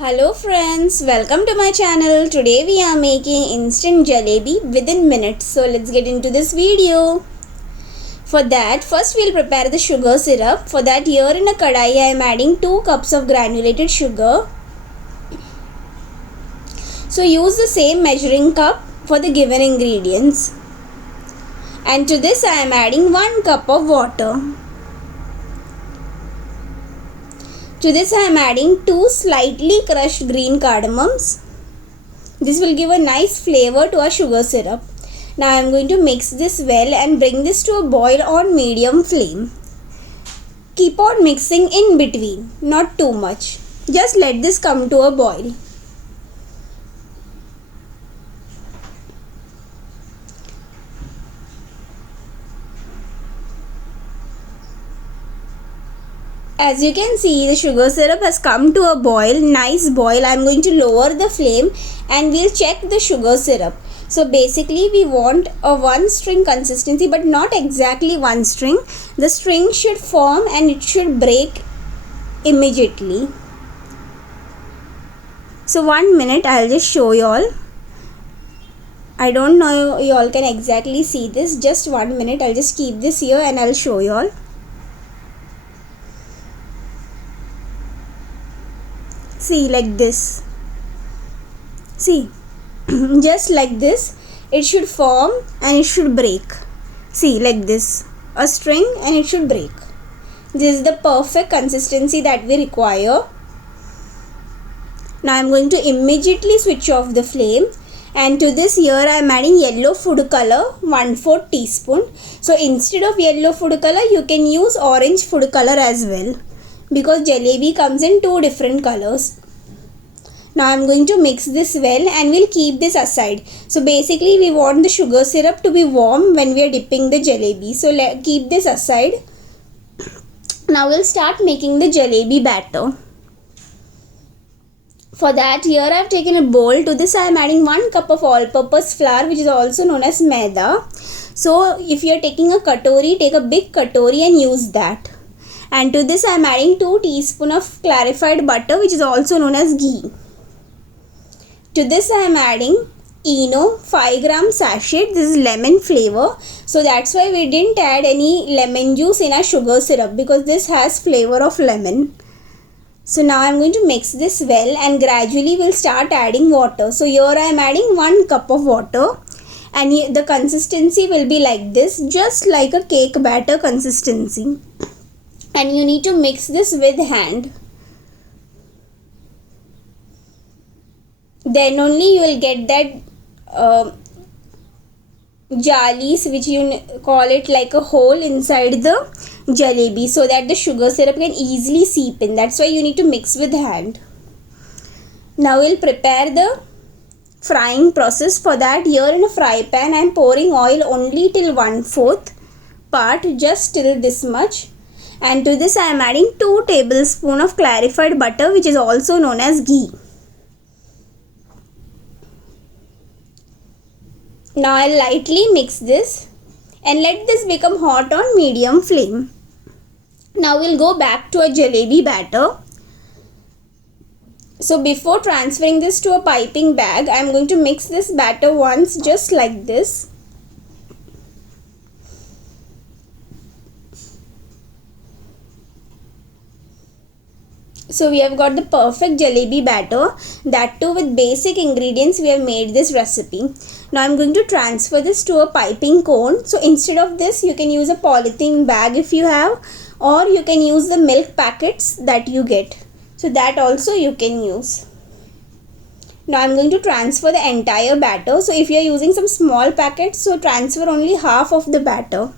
Hello friends, welcome to my channel. Today we are making instant jalebi within minutes. So let's get into this video. For that, first we'll prepare the sugar syrup. For that, here in a kadai I am adding 2 cups of granulated sugar. So use the same measuring cup for the given ingredients. And to this I am adding 1 cup of water. To this I am adding 2 slightly crushed green cardamoms. This will give a nice flavor to our sugar syrup. Now I am going to mix this well and bring this to a boil on medium flame. Keep on mixing in between, not too much. Just let this come to a boil. As you can see, the sugar syrup has come to a boil, nice boil. I am going to lower the flame and we'll check the sugar syrup. So basically we want a one string consistency, but not exactly one string. The string should form and it should break immediately. So 1 minute, I'll just show you all. I don't know you all can exactly see this. Just 1 minute, I'll just keep this here and I'll show you all. See, like this. See, just like this, it should form and it should break. See, like this, a string and it should break. This is the perfect consistency that we require. Now I am going to immediately switch off the flame, and to this here I am adding yellow food color 1/4 teaspoon. So instead of yellow food color you can use orange food color as well, because jalebi comes in 2 different colors. Now I am going to mix this well and we'll keep this aside. So basically we want the sugar syrup to be warm when we are dipping the jalebi. So keep this aside. Now we'll start making the jalebi batter. For that, here I have taken a bowl. To this I am adding 1 cup of all-purpose flour, which is also known as maida. So if you are taking a katori, take a big katori and use that. And to this I am adding 2 teaspoons of clarified butter, which is also known as ghee. To this I am adding Eno 5 gram sachet. This is lemon flavor. So that's why we didn't add any lemon juice in our sugar syrup, because this has flavor of lemon. So now I am going to mix this well and gradually we'll start adding water. So here I am adding 1 cup of water and the consistency will be like this, just like a cake batter consistency. And you need to mix this with hand. Then only you will get that jalis, which you call it, like a hole inside the jalebi, so that the sugar syrup can easily seep in. That's why you need to mix with hand. Now we'll prepare the frying process. For that, here in a fry pan I am pouring oil only till 1/4 part, just till this much. And to this I am adding 2 tablespoons of clarified butter, which is also known as ghee. Now I'll lightly mix this and let this become hot on medium flame. Now we'll go back to a jalebi batter. So before transferring this to a piping bag, I am going to mix this batter once, just like this. So we have got the perfect jalebi batter, that too with basic ingredients we have made this recipe. Now I am going to transfer this to a piping cone. So instead of this you can use a polythene bag if you have, or you can use the milk packets that you get. So that also you can use. Now I am going to transfer the entire batter. So if you are using some small packets, so transfer only half of the batter.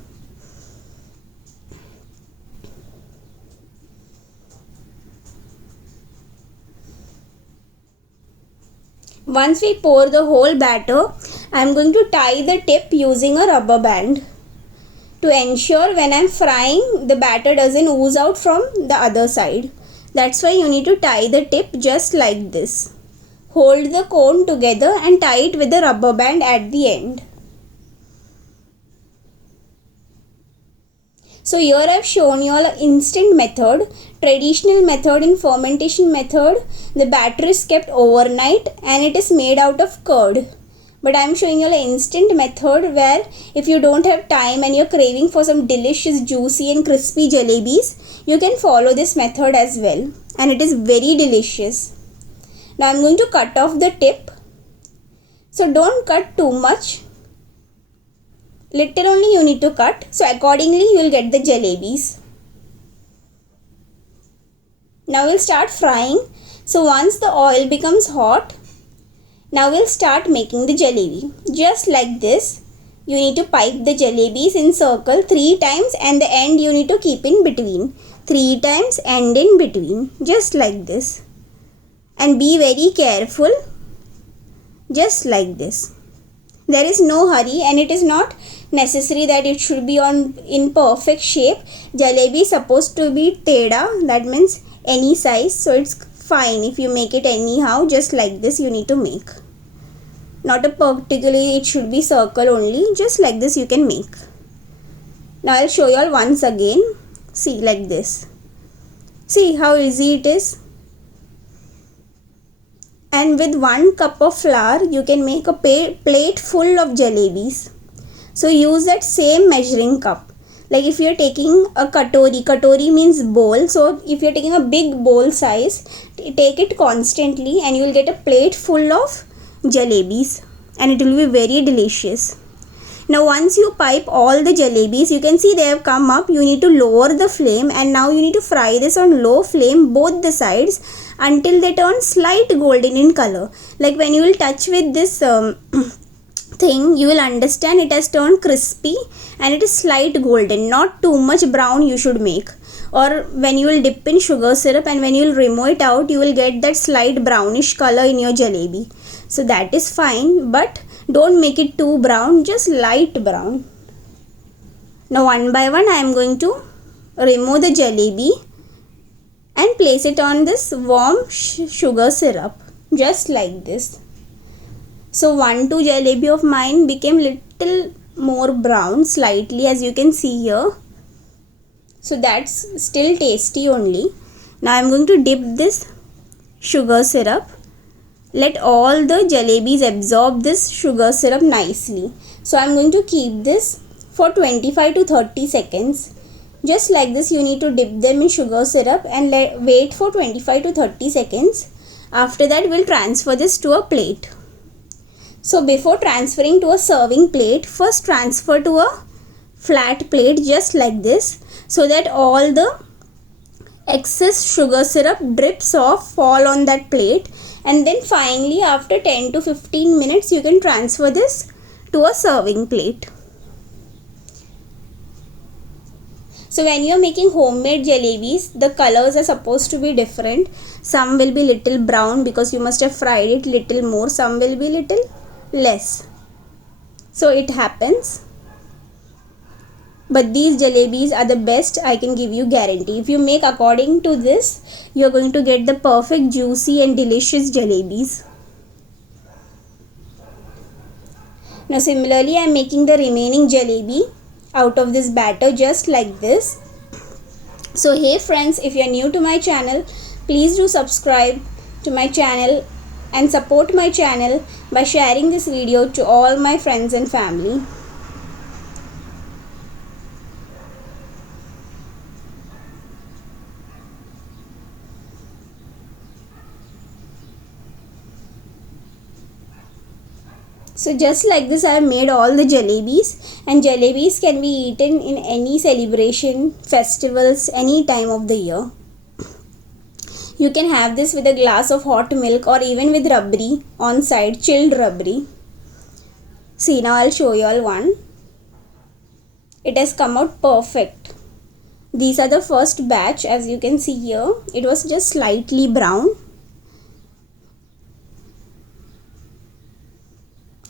Once we pour the whole batter, I am going to tie the tip using a rubber band to ensure when I am frying the batter doesn't ooze out from the other side. That's why you need to tie the tip just like this. Hold the cone together and tie it with the rubber band at the end. So here I have shown you all an instant method, traditional method in fermentation method. The batter is kept overnight and it is made out of curd. But I am showing you an instant method where if you don't have time and you're craving for some delicious juicy and crispy jalebis, you can follow this method as well. And it is very delicious. Now I am going to cut off the tip. So don't cut too much. Little only you need to cut. So accordingly you will get the jalebis. Now we'll start frying. So once the oil becomes hot, now we'll start making the jalebi. Just like this, you need to pipe the jalebis in circle 3 times and the end you need to keep in between. 3 times and in between. Just like this. And be very careful. Just like this. There is no hurry and it is not necessary that it should be in perfect shape. Jalebi is supposed to be teda, that means any size, so it's fine if you make it anyhow. Just like this you need to make. Not a particularly it should be circle only, just like this you can make. Now I'll show you all once again. See, like this. See how easy it is. And with 1 cup of flour you can make a plate full of jalebis. So use that same measuring cup. Like if you are taking a katori means bowl. So if you are taking a big bowl size, take it constantly and you will get a plate full of jalebis and it will be very delicious. Now once you pipe all the jalebis, you can see they have come up. You need to lower the flame and now you need to fry this on low flame both the sides until they turn slight golden in color. Like when you will touch with this thing, you will understand it has turned crispy and it is slight golden, not too much brown you should make. Or when you will dip in sugar syrup and when you will remove it out, you will get that slight brownish color in your jalebi. So that is fine, but don't make it too brown, just light brown. Now one by one I am going to remove the jalebi and place it on this warm sugar syrup, just like this. So 1-2 jalebi of mine became little more brown slightly, as you can see here. So that's still tasty only. Now I am going to dip this sugar syrup. Let all the jalebis absorb this sugar syrup nicely. So I am going to keep this for 25 to 30 seconds. Just like this you need to dip them in sugar syrup and wait for 25 to 30 seconds. After that we'll transfer this to a plate. So before transferring to a serving plate, first transfer to a flat plate just like this, so that all the excess sugar syrup drips off, fall on that plate, and then finally after 10 to 15 minutes you can transfer this to a serving plate. So when you are making homemade jalebis, the colors are supposed to be different. Some will be little brown because you must have fried it little more, some will be little less. So it happens. But these jalebis are the best, I can give you guarantee. If you make according to this, you are going to get the perfect juicy and delicious jalebis. Now similarly I am making the remaining jalebi out of this batter just like this. So hey friends, if you are new to my channel, please do subscribe to my channel and support my channel by sharing this video to all my friends and family. So just like this I have made all the jalebis, and jalebis can be eaten in any celebration, festivals, any time of the year. You can have this with a glass of hot milk or even with rabri on side, chilled rabri. See, now I'll show you all one. It has come out perfect. These are the first batch, as you can see here. It was just slightly brown.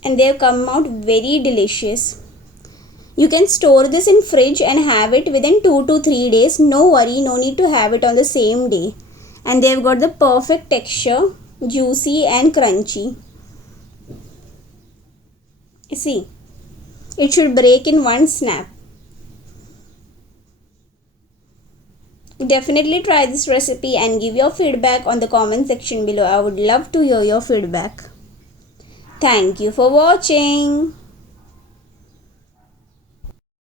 And they have come out very delicious. You can store this in fridge and have it within 2 to 3 days. No worry, no need to have it on the same day. And they have got the perfect texture, juicy and crunchy. You see, it should break in one snap. Definitely try this recipe and give your feedback on the comment section below. I would love to hear your feedback. Thank you for watching.